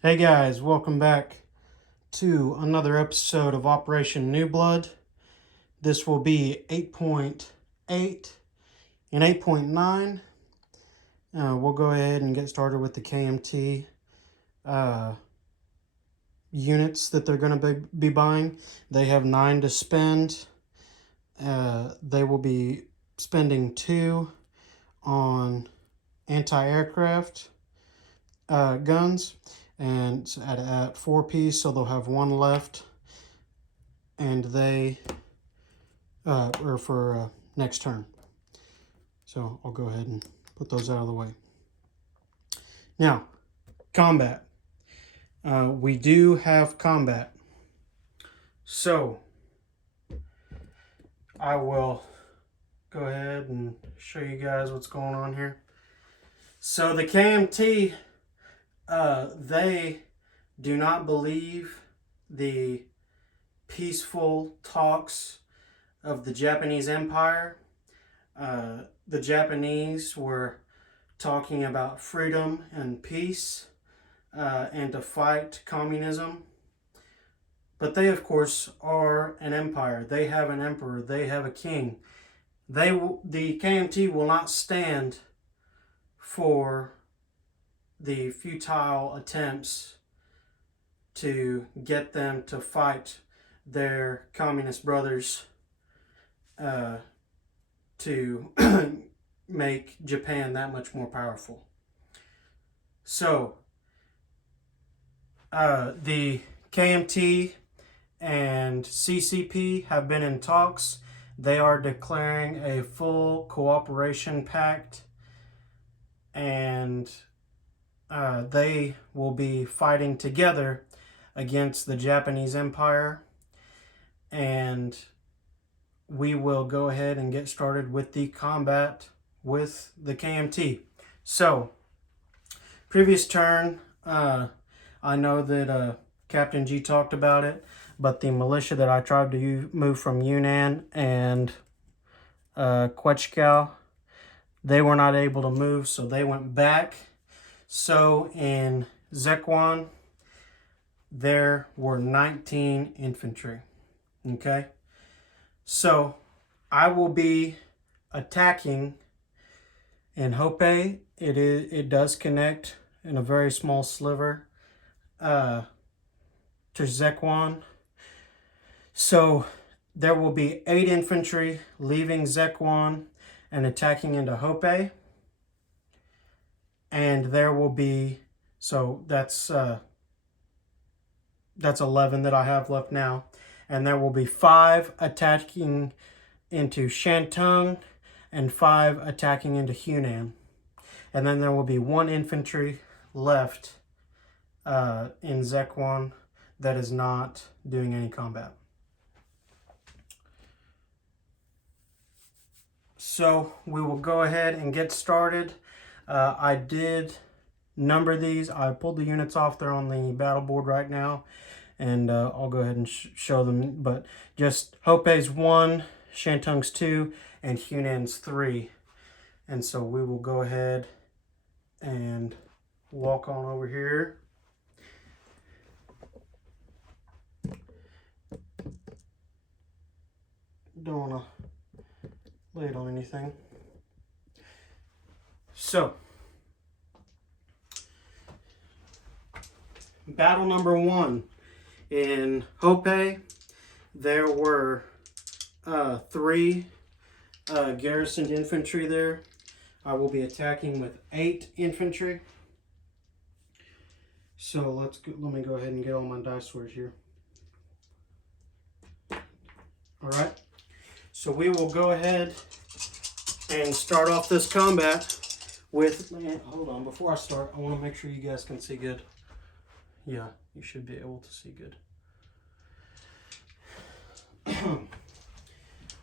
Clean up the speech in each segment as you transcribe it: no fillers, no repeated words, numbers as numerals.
Hey guys, welcome back to another episode of Operation New Blood. This will be 8.8 and 8.9. We'll go ahead and get started with the KMT units that they're going to be buying. They have 9 to spend. They will be spending 2 on anti-aircraft guns, and at 4 piece, so they'll have 1 left, and they or for next turn. So I'll go ahead and put those out of the way. Now, combat. We do have combat. So I will go ahead and show you guys what's going on here. So the KMT, they do not believe the peaceful talks of the Japanese Empire. The Japanese were talking about freedom and peace and to fight communism. But they, of course, are an empire. They have an emperor. They have a king. The KMT will not stand for the futile attempts to get them to fight their communist brothers to make Japan that much more powerful. So, the KMT and CCP have been in talks. They are declaring a full cooperation pact, and they will be fighting together against the Japanese Empire. And we will go ahead and get started with the combat with the KMT. So, previous turn, I know that Captain G talked about it, but the militia that I tried to move from Yunnan and Quechgao, they were not able to move, so they went back. So in Zekwon, there were 19 infantry. Okay? So I will be attacking in Hope. It does connect in a very small sliver to Zekwon. So there will be 8 infantry leaving Zekwon and attacking into Hope. And there will be, so that's 11 that I have left now. And there will be 5 attacking into Shantung and 5 attacking into Hunan. And then there will be 1 infantry left in Zekwon that is not doing any combat. So we will go ahead and get started. I did number these. I pulled the units off. They're on the battle board right now, and I'll go ahead and show them. But just Hope's 1, Shantung's 2, and Hunan's 3. And so we will go ahead and walk on over here. Don't want to lay it on anything. So, battle number 1. In Hope, there were 3 garrisoned infantry there. I will be attacking with 8 infantry. So let me go ahead and get all my dice swords here. All right. So we will go ahead and start off this combat with, hold on, before I start, I want to make sure you guys can see good. Yeah, you should be able to see good.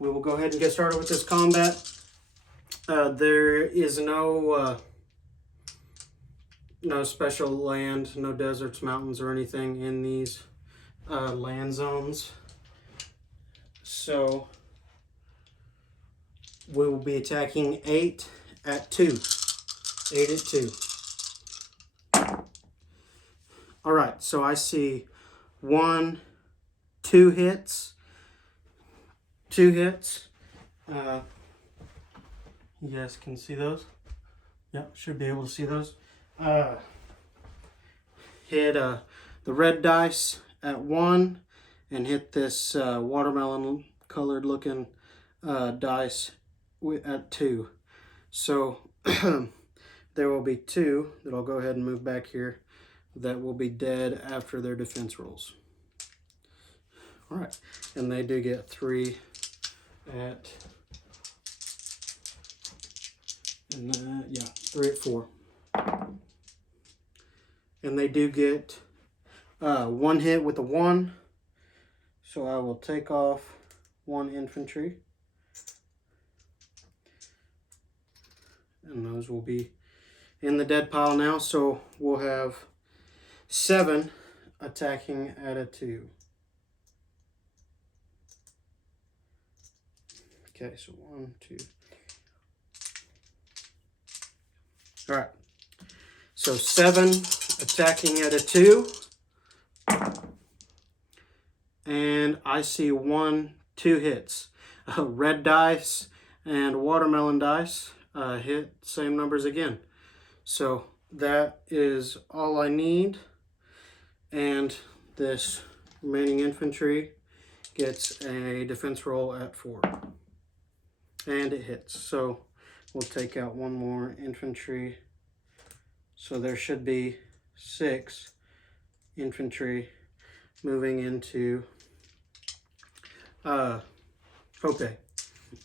We will go ahead and get started with this combat. There is no special land, no deserts, mountains, or anything in these land zones. So we will be attacking 8 at 2. 8 at 2. All right, so I see 1, 2 hits, 2 hits. You guys can see those? Yep, should be able to see those. Hit the red dice at 1 and hit this watermelon colored looking dice at 2. So there will be 2 that I'll go ahead and move back here that will be dead after their defense rolls. All right, and they do get 3 at, and 3 at 4. And they do get 1 hit with a 1. So I will take off 1 infantry. And those will be in the dead pile now. So we'll have 7 attacking at a 2. Okay, so 1, 2. All right. So 7 attacking at a 2. And I see 1, 2 hits. Red dice and watermelon dice hit same numbers again. So that is all I need. And this remaining infantry gets a defense roll at 4. And it hits. So we'll take out 1 more infantry. So there should be 6 infantry moving into Hope.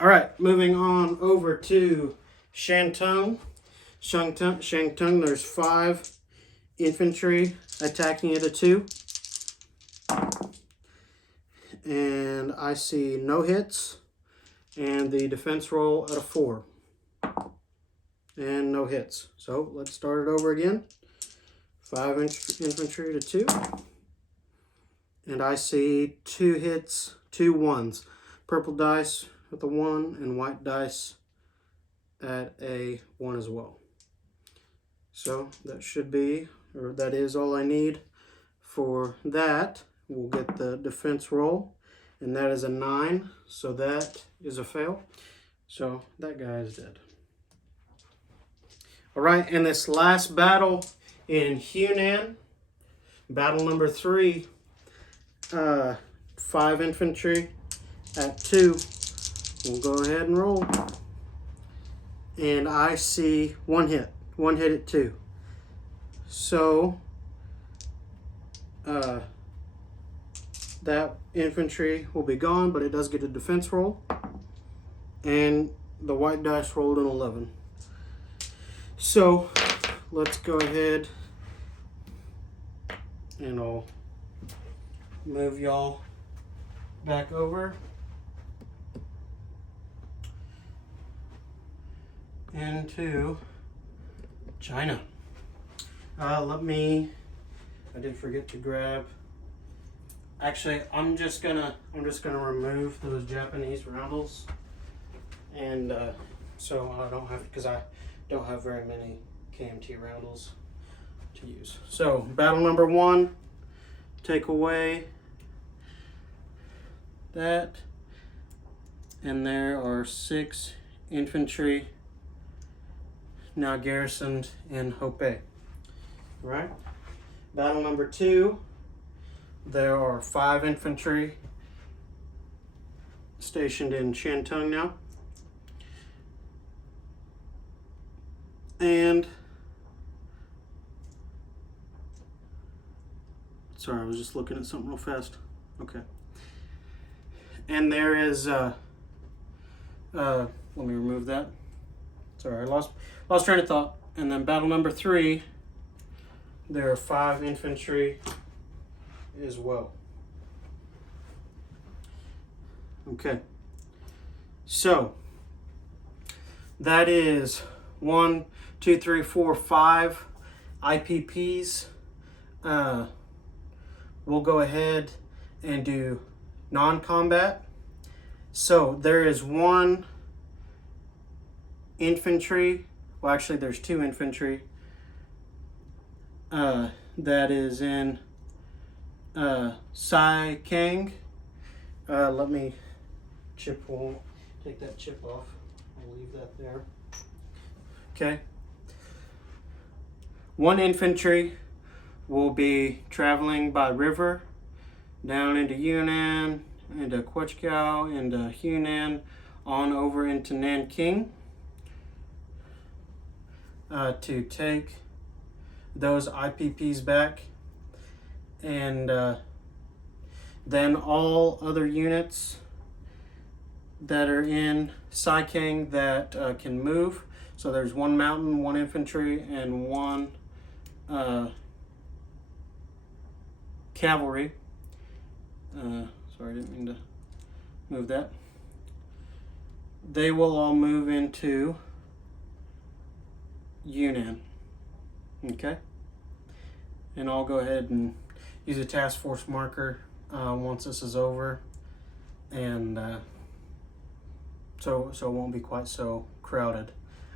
All right, moving on over to Shantung. Shantung, there's 5 infantry attacking at a 2. And I see no hits. And the defense roll at a 4. And no hits. So let's start it over again. 5 infantry to 2. And I see 2 hits, 2 ones. Purple dice with a 1 and white dice at a 1 as well. So that should be, or that is all I need for that. We'll get the defense roll, and that is a 9. So that is a fail. So that guy is dead. All right, and this last battle in Hunan, battle number 3, 5 infantry at 2. We'll go ahead and roll. And I see 1 hit. 1 hit at 2. So that infantry will be gone, but it does get a defense roll. And the white dice rolled an 11. So let's go ahead and I'll move y'all back over into China. I did forget to grab, actually I'm just gonna remove those Japanese roundels, and so I don't have, because I don't have very many KMT roundels to use. So battle number 1, take away that, and there are 6 infantry now garrisoned in Hope. Right? Battle number 2, there are 5 infantry stationed in Shantung now. And sorry, I was just looking at something real fast. Okay. And there is let me remove that. Sorry, I lost train of thought. And then battle number 3, there are 5 infantry as well. Okay. So that is 1, 2, 3, 4, 5 IPPs. We'll go ahead and do non-combat. So there is 1 infantry, well actually there's 2 infantry that is in Sai Kang. Let me take that chip off. I'll leave that there. Okay. 1 infantry will be traveling by river down into Yunnan, into Quechua, into Hunan, on over into Nanking to take those IPPs back, and then all other units that are in Sai Kang that can move. So there's 1 mountain, 1 infantry, and 1 cavalry. Sorry, I didn't mean to move that. They will all move into Yunnan. Okay? And I'll go ahead and use a task force marker once this is over, and so it won't be quite so crowded.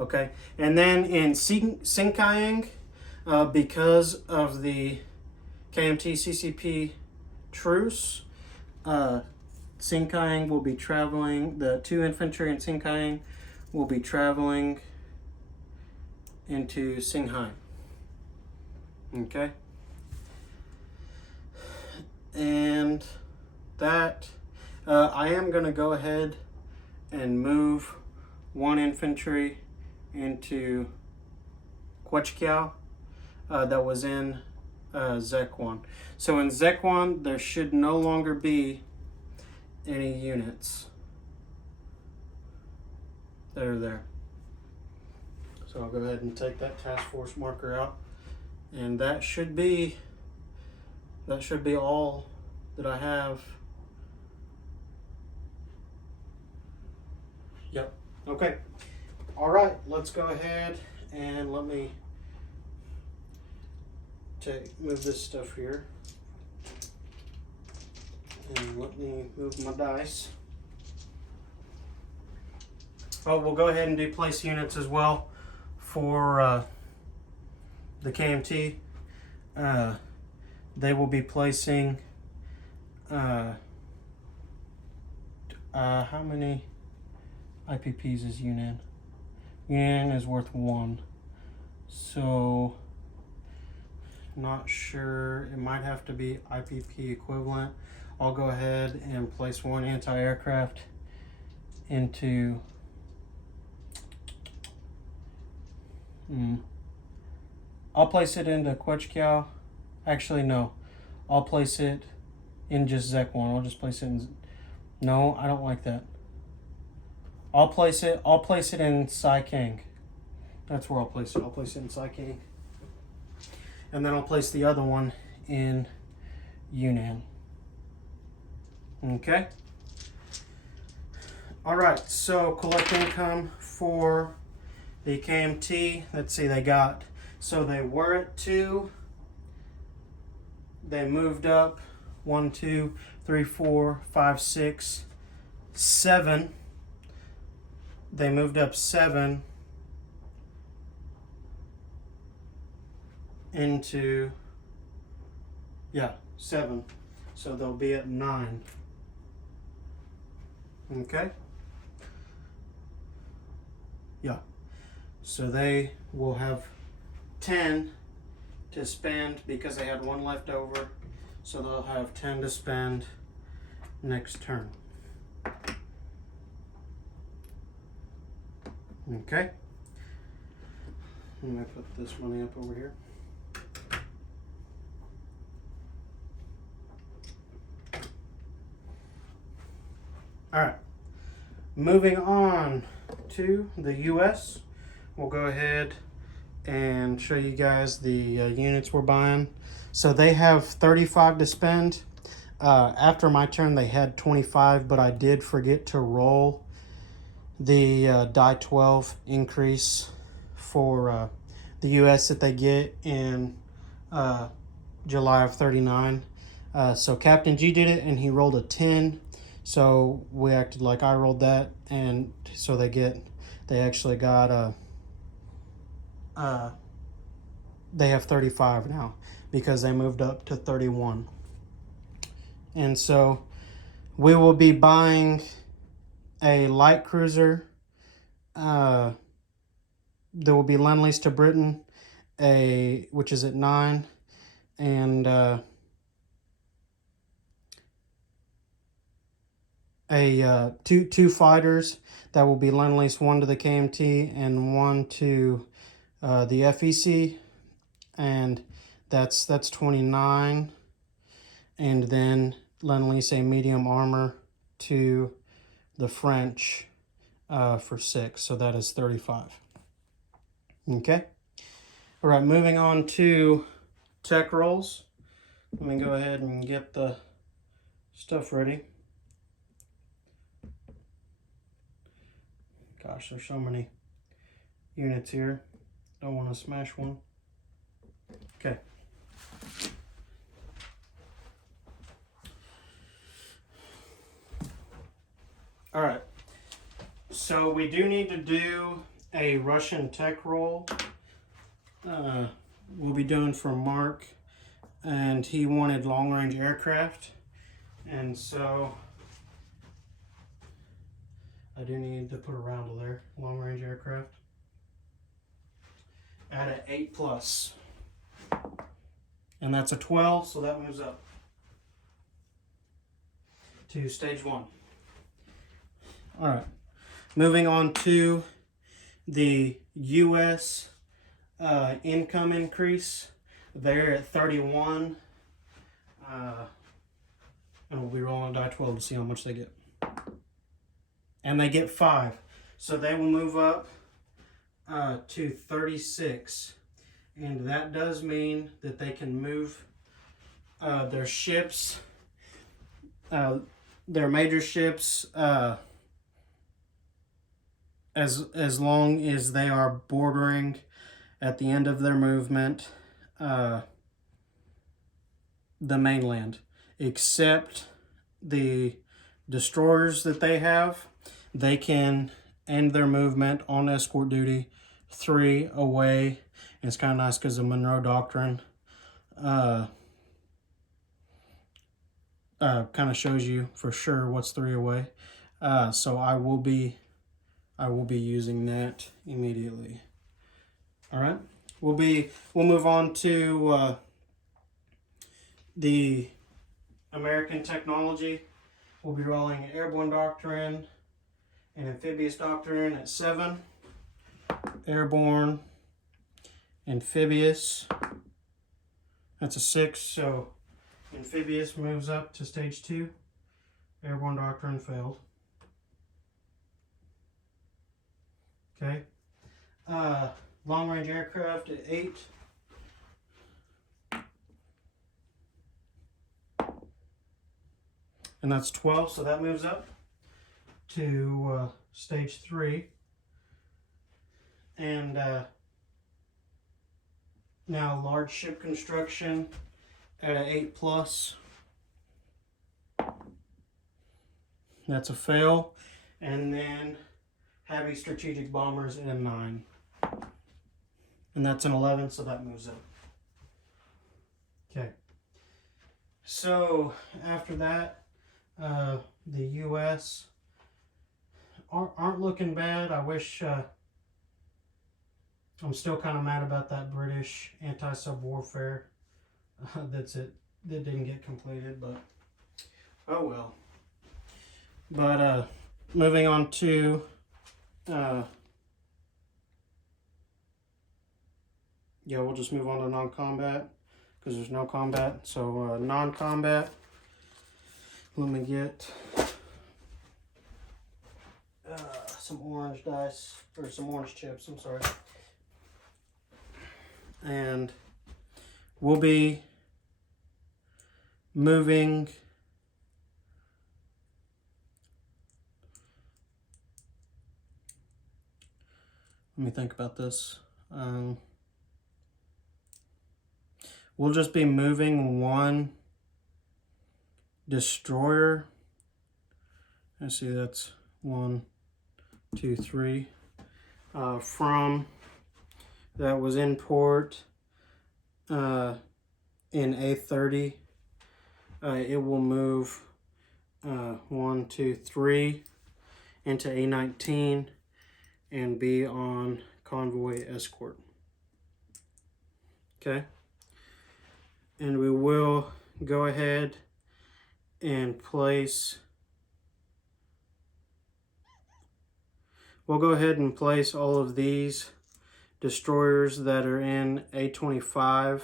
Okay? And then in Sinkiang, because of the KMT CCP truce, Sinkiang will be traveling, the 2 infantry in Sinkiang will be traveling into Singhai. Okay? And that, I am going to go ahead and move 1 infantry into Quechua that was in Zekwon. So in Zekwon, there should no longer be any units that are there. So I'll go ahead and take that task force marker out, and that should be all that I have. Yep. Okay. All right. Let's go ahead and let me move this stuff here, and let me move my dice. Oh, we'll go ahead and do place units as well for the KMT. They will be placing how many IPPs is Yunnan? Yunnan is worth 1, so not sure. It might have to be IPP equivalent. I'll go ahead and place 1 anti-aircraft into I'll place it into Quechua. Actually, no. I'll place it in just Zekwon. I'll just place it in... No, I don't like that. I'll place it in Sai Kang. That's where I'll place it. I'll place it in Sai Kang. And then I'll place the other one in Yunnan. Okay? Alright, so collect income for the KMT. Let's see, they got... So they were at 2. They moved up 1, 2, 3, 4, 5, 6, 7. They moved up 7 into, 7. So they'll be at 9. Okay? Yeah. So they will have 10 to spend because they had 1 left over. So they'll have 10 to spend next turn. Okay. Let me put this money up over here. All right. Moving on to the U.S., we'll go ahead and show you guys the units we're buying. So they have 35 to spend. After my turn, they had 25, but I did forget to roll the die 12 increase for the U.S. that they get in July of 39. So Captain G did it, and he rolled a 10. So we acted like I rolled that, and so they actually got they have 35 now. because they moved up to 31. And so we will be buying a light cruiser. There will be Lend-Lease to Britain, which is at 9, and two fighters that will be Lend-Lease, one to the KMT and one to the FEC, and that's 29. And then Lend-Lease a medium armor to the French for 6, so that is 35. Okay. All right, moving on to tech rolls. Let me go ahead and get the stuff ready. Gosh, there's so many units here. Don't want to smash one. Okay. All right. So we do need to do a Russian tech roll. We'll be doing for Mark, and he wanted long-range aircraft, and so I do need to put a roundel there. Long-range aircraft at an 8+, and that's a 12, so that moves up to stage 1. All right, moving on to the U.S. Income increase. They're at 31, and we'll be rolling die 12 to see how much they get. And they get 5, so they will move up to 36, and that does mean that they can move their ships, their major ships, as long as they are bordering at the end of their movement the mainland, except the destroyers that they have. They can end their movement on escort duty 3 away, and it's kind of nice because the Monroe Doctrine kind of shows you for sure what's 3 away. So I will be using that immediately. All right, we'll move on to the American technology. We'll be rolling Airborne Doctrine and Amphibious Doctrine at 7. Airborne, Amphibious, that's a 6, so Amphibious moves up to stage 2. Airborne Doctrine failed. Okay. Long-range aircraft at 8. And that's 12, so that moves up to stage 3. And now large ship construction at an 8+. That's a fail. And then heavy strategic bombers at a 9. And that's an 11, so that moves up. Okay. So after that, the U.S. aren't looking bad. I wish, I'm still kind of mad about that British anti-sub warfare that didn't get completed, but oh well. But moving on to yeah, we'll just move on to non-combat because there's no combat. So non-combat, let me get some orange dice, or some orange chips, I'm sorry. And we'll be moving let me think about this. We'll just be moving one destroyer. I see that's 1, 2, 3 from that was in port in A30. It will move 1, 2, 3 into A19 and be on convoy escort. Okay, and we will go ahead and place all of these destroyers that are in A25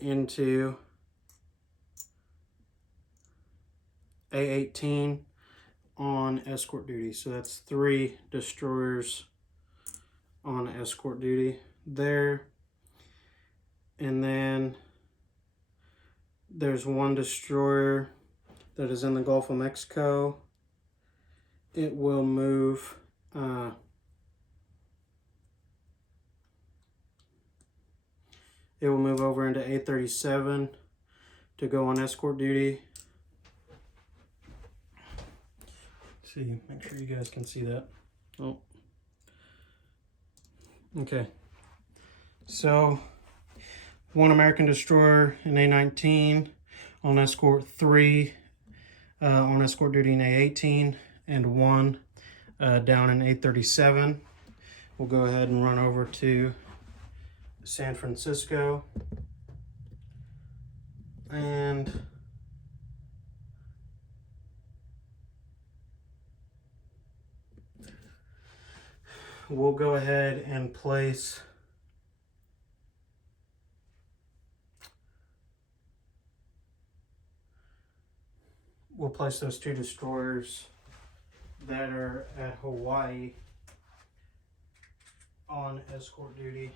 into A18 on escort duty. So that's 3 destroyers on escort duty there. And then there's 1 destroyer that is in the Gulf of Mexico. It will move over into A37 to go on escort duty. See, make sure you guys can see that. Oh, okay. So 1 American destroyer in A19 on escort, 3 on escort duty in A18, and 1 down in A37. We'll go ahead and run over to San Francisco, and we'll go ahead and place those 2 destroyers that are at Hawaii on escort duty.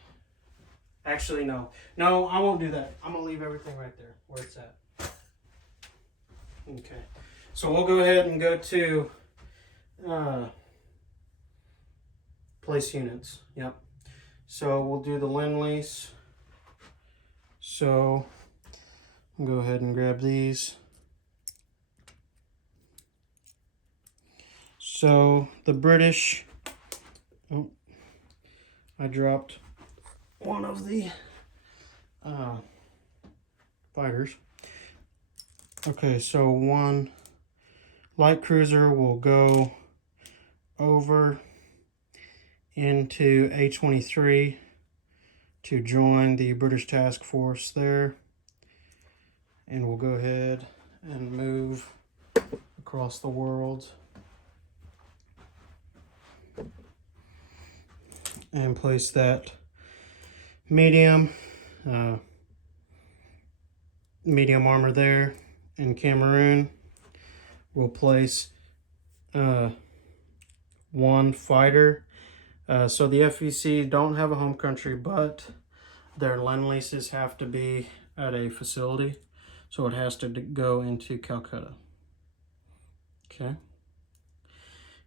Actually, no, I won't do that. I'm gonna leave everything right there where it's at. Okay, so we'll go ahead and go to place units. Yep. So we'll do the Lend-Lease. So I'll go ahead and grab these. So the British, oh, I dropped one of the fighters. Okay, so 1 light cruiser will go over into A23 to join the British task force there, and we'll go ahead and move across the world and place that medium armor there. In Cameroon, we'll place 1 fighter. So the FVC don't have a home country, but their Lend-Leases have to be at a facility, so it has to go into Calcutta. Okay,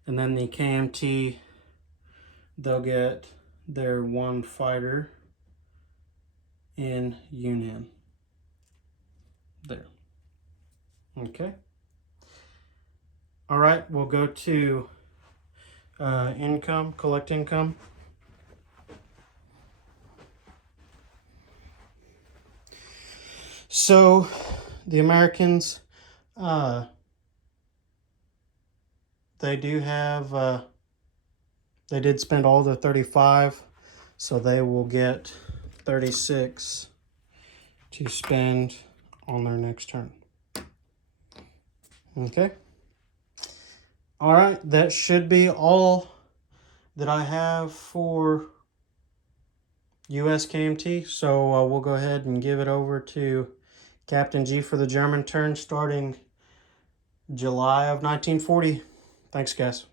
and then the KMT, they'll get their 1 fighter in Yunnan there. Okay, all right, we'll go to income, collect income. So the Americans, they do have, they did spend all their 35, so they will get 36 to spend on their next turn. Okay. All right, that should be all that I have for US KMT. So we'll go ahead and give it over to Captain G for the German turn starting July of 1940. Thanks, guys.